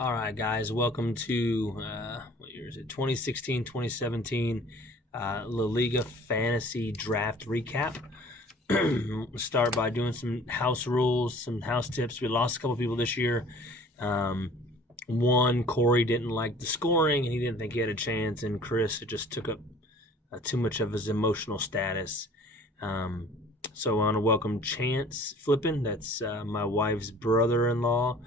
All right, guys, welcome to what year is it? 2016, 2017 La Liga Fantasy Draft Recap. Start by doing some house rules, some house tips. We lost a couple people this year. One, Corey didn't like the scoring and he didn't think he had a chance, and Chris, it just took up too much of his emotional status. So I want to welcome Chance Flippin. That's my wife's brother-in-law.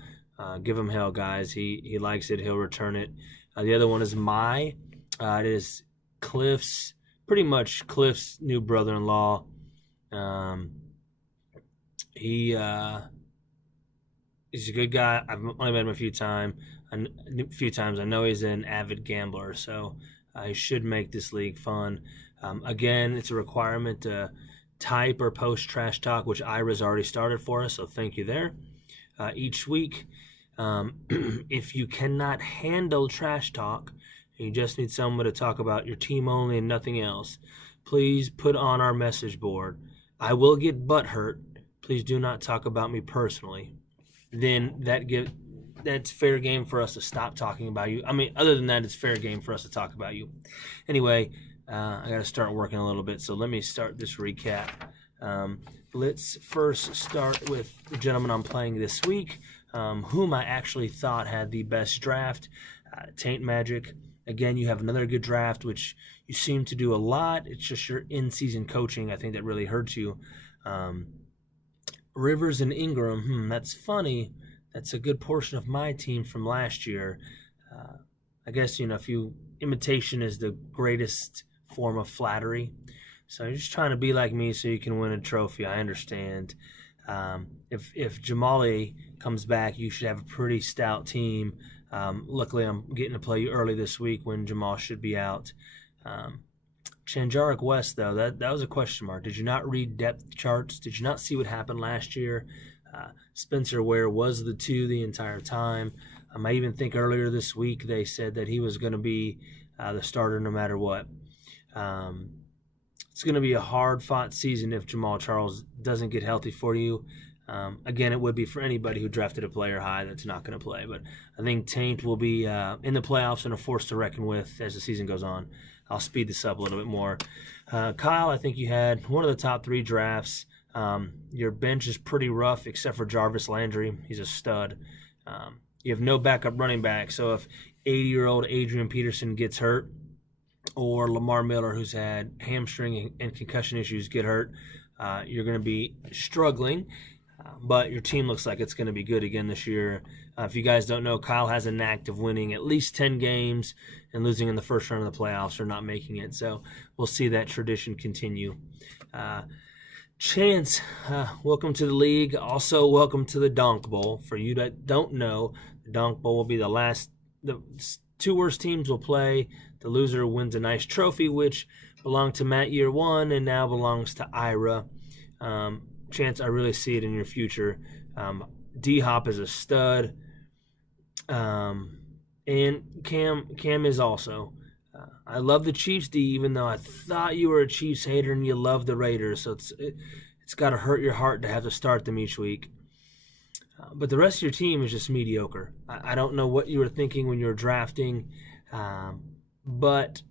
Give him hell, guys. He likes it. He'll return it. The other one is it is pretty much Cliff's new brother-in-law. He's a good guy. I've only met him a few times. I know he's an avid gambler, so he should make this league fun. Again, it's a requirement to type or post trash talk, which Ira's already started for us, so thank you there. Each week, if you cannot handle trash talk, and you just need someone to talk about your team only and nothing else, please put on our message board, "I will get butthurt. Please do not talk about me personally." Then that's fair game for us to stop talking about you. I mean, other than that, it's fair game for us to talk about you. Anyway, I got to start working a little bit, so let me start this recap. Let's first start with the gentleman I'm playing this week, whom I actually thought had the best draft, Taint Magic. Again, you have another good draft, which you seem to do a lot. It's just your in-season coaching, I think, that really hurts you. Rivers and Ingram, that's funny. That's a good portion of my team from last year. I guess, imitation is the greatest form of flattery. So you're just trying to be like me so you can win a trophy. I understand. If Jamali comes back, you should have a pretty stout team. Luckily, I'm getting to play you early this week when Jamal should be out. Chanjaric West, though, that was a question mark. Did you not read depth charts? Did you not see what happened last year? Spencer Ware was the 2 the entire time. I even think earlier this week they said that he was going to be the starter no matter what. It's going to be a hard-fought season if Jamal Charles doesn't get healthy for you. Again, it would be for anybody who drafted a player high that's not going to play. But I think Taint will be in the playoffs and a force to reckon with as the season goes on. I'll speed this up a little bit more. Kyle, I think you had one of the top 3 drafts. Your bench is pretty rough except for Jarvis Landry. He's a stud. You have no backup running back. So if 80-year-old Adrian Peterson gets hurt, or Lamar Miller, who's had hamstring and concussion issues, get hurt, you're going to be struggling. But your team looks like it's going to be good again this year. If you guys don't know, Kyle has a knack of winning at least 10 games and losing in the first round of the playoffs or not making it. So we'll see that tradition continue. Chance, welcome to the league. Also, welcome to the Donk Bowl. For you that don't know, the Donk Bowl will be the 2 worst teams will play. The loser wins a nice trophy, which belonged to Matt year 1 and now belongs to Ira. Chance, I really see it in your future. D-Hop is a stud. And Cam is also. I love the Chiefs D, even though I thought you were a Chiefs hater and you love the Raiders. So it's got to hurt your heart to have to start them each week. But the rest of your team is just mediocre. I don't know what you were thinking when you were drafting, but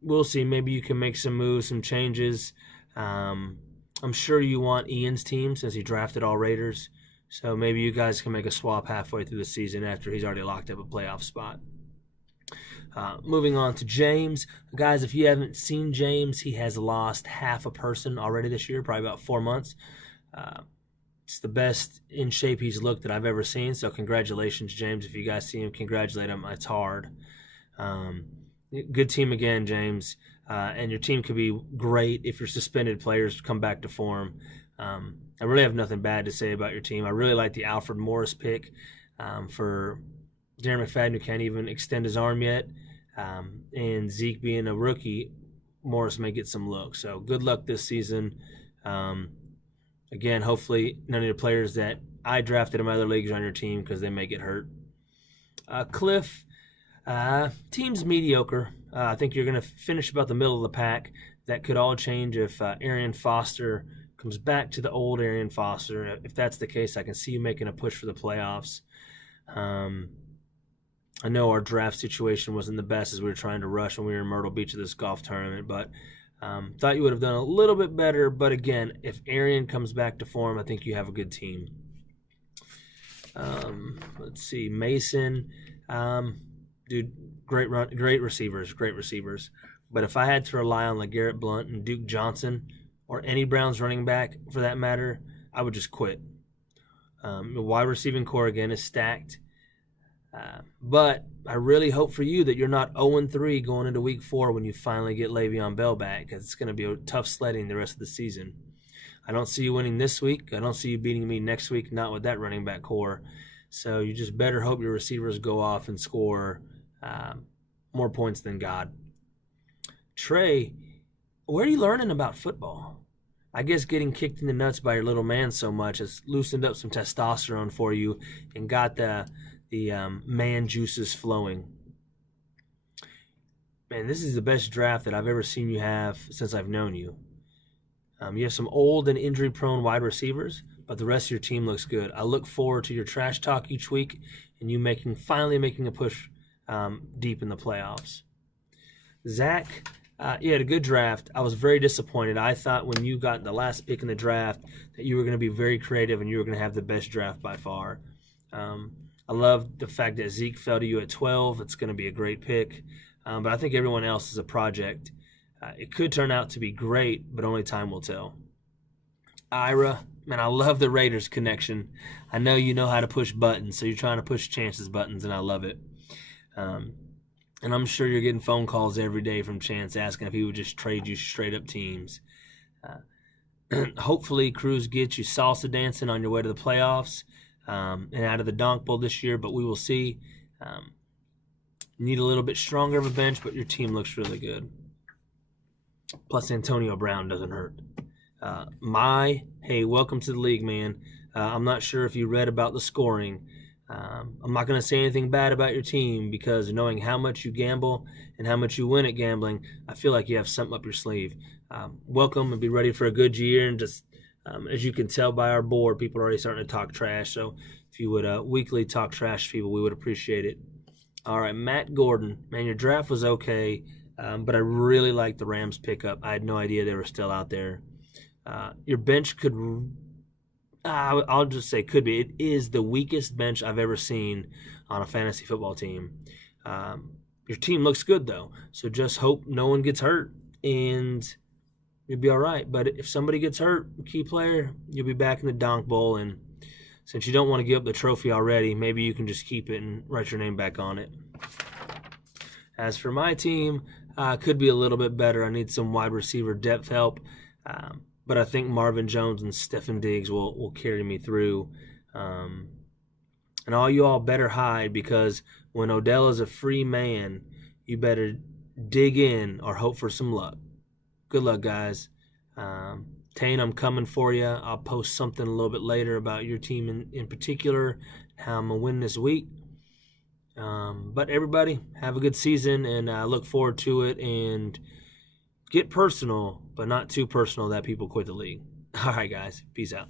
we'll see. Maybe you can make some moves, some changes. I'm sure you want Ian's team since he drafted all Raiders. So maybe you guys can make a swap halfway through the season after he's already locked up a playoff spot. Moving on to James. Guys, if you haven't seen James, he has lost half a person already this year, probably about 4 months. It's the best in shape he's looked that I've ever seen. So congratulations, James. If you guys see him, congratulate him. It's hard. Good team again, James. And your team could be great if your suspended players come back to form. I really have nothing bad to say about your team. I really like the Alfred Morris pick for Darren McFadden, who can't even extend his arm yet. And Zeke being a rookie, Morris may get some looks. So good luck this season. Again, hopefully none of the players that I drafted in my other leagues are on your team because they may get hurt. Cliff, team's mediocre. I think you're going to finish about the middle of the pack. That could all change if Arian Foster comes back to the old Arian Foster. If that's the case, I can see you making a push for the playoffs. I know our draft situation wasn't the best as we were trying to rush when we were in Myrtle Beach at this golf tournament, but thought you would have done a little bit better. But again, if Arian comes back to form, I think you have a good team. Let's see, Mason, dude, great receivers. But if I had to rely on LeGarrette Blount and Duke Johnson or any Browns running back for that matter, I would just quit. The wide receiving core again is stacked. But I really hope for you that you're not 0-3 going into week 4 when you finally get Le'Veon Bell back, because it's going to be a tough sledding the rest of the season. I don't see you winning this week. I don't see you beating me next week, not with that running back core. So you just better hope your receivers go off and score more points than God. Trey, where are you learning about football? I guess getting kicked in the nuts by your little man so much has loosened up some testosterone for you and got the man juices flowing. Man, this is the best draft that I've ever seen you have since I've known you. You have some old and injury-prone wide receivers, but the rest of your team looks good. I look forward to your trash talk each week and you finally making a push deep in the playoffs. Zach, you had a good draft. I was very disappointed. I thought when you got the last pick in the draft that you were going to be very creative and you were going to have the best draft by far. I love the fact that Zeke fell to you at 12. It's going to be a great pick. But I think everyone else is a project. It could turn out to be great, but only time will tell. Ira, man, I love the Raiders connection. I know you know how to push buttons, so you're trying to push Chance's buttons, and I love it. And I'm sure you're getting phone calls every day from Chance asking if he would just trade you straight-up teams. Hopefully, Cruz gets you salsa dancing on your way to the playoffs and out of the Donk Bowl this year, but we will see. You need a little bit stronger of a bench, but your team looks really good. Plus, Antonio Brown doesn't hurt. Hey, welcome to the league, man. I'm not sure if you read about the scoring. I'm not going to say anything bad about your team because knowing how much you gamble and how much you win at gambling, I feel like you have something up your sleeve. Welcome and be ready for a good year. And just as you can tell by our board, people are already starting to talk trash. So if you would weekly talk trash to people, we would appreciate it. All right, Matt Gordon. Man, your draft was okay, but I really liked the Rams pickup. I had no idea they were still out there. Your bench could... I'll just say could be. It is the weakest bench I've ever seen on a fantasy football team. Your team looks good, though, so just hope no one gets hurt, and you'll be all right. But if somebody gets hurt, a key player, you'll be back in the Donk Bowl, and since you don't want to give up the trophy already, maybe you can just keep it and write your name back on it. As for my team, could be a little bit better. I need some wide receiver depth help. But I think Marvin Jones and Stefon Diggs will carry me through. And all you all better hide, because when Odell is a free man, you better dig in or hope for some luck. Good luck, guys. Tane, I'm coming for you. I'll post something a little bit later about your team in particular, how I'm going to win this week. But everybody, have a good season, and I look forward to it. And get personal, but not too personal that people quit the league. All right, guys. Peace out.